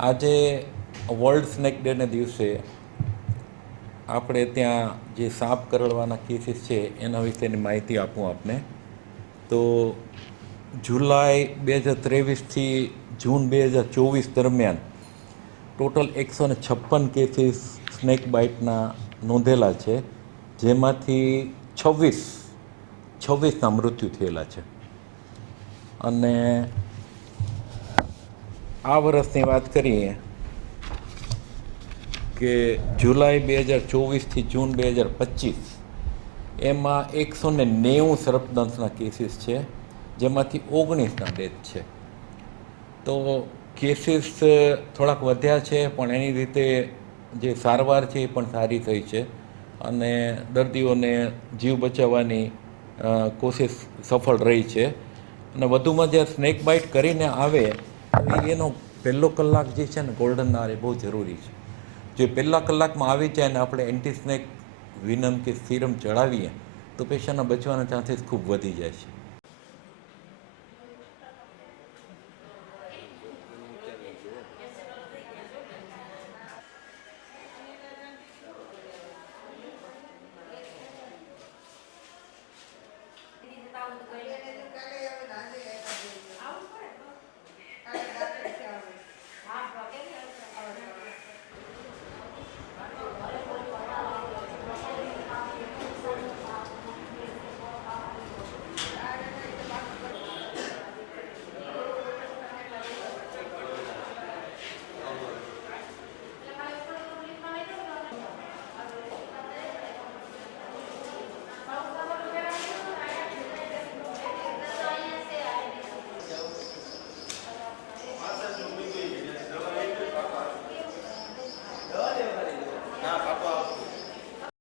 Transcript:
આજે world snake ડેને દિવસે આપણે ત્યાં જે સાપ કરડવાના કેસીસ છે, એના વિશેની માહિતી આપું આપને. તો જુલાઈ બે હજાર ત્રેવીસથી જૂન બે હજાર ચોવીસ દરમિયાન ટોટલ એકસો ને છપ્પન કેસીસ સ્નેક બાઇટના નોંધેલા છે, જેમાંથી છવ્વીસ, છવ્વીસના મૃત્યુ થયેલા છે. અને આ વર્ષની વાત કરીએ કે જુલાઈ બે હજાર ચોવીસથી જૂન બે હજાર પચીસ એમાં એકસો ને નેવું સર્પદંશના કેસીસ છે, જેમાંથી ઓગણીસના ડેથ છે. તો કેસીસ થોડાક વધ્યા છે, પણ એની રીતે જે સારવાર છે એ પણ સારી થઈ છે અને દર્દીઓને જીવ બચાવવાની કોશિશ સફળ રહી છે. અને વધુમાં જ્યાં સ્નેક બાઇટ કરીને આવે તો એ એનો પહેલો કલાક જે છે ને ગોલ્ડન આર એ બહુ જરૂરી છે. જો પહેલા કલાકમાં આવી જાય ને આપણે એન્ટી સ્નેક વિનમ કે સિરમ ચડાવીએ, તો પેશન્ટના બચવાના ચાન્સીસ ખૂબ વધી જાય છે.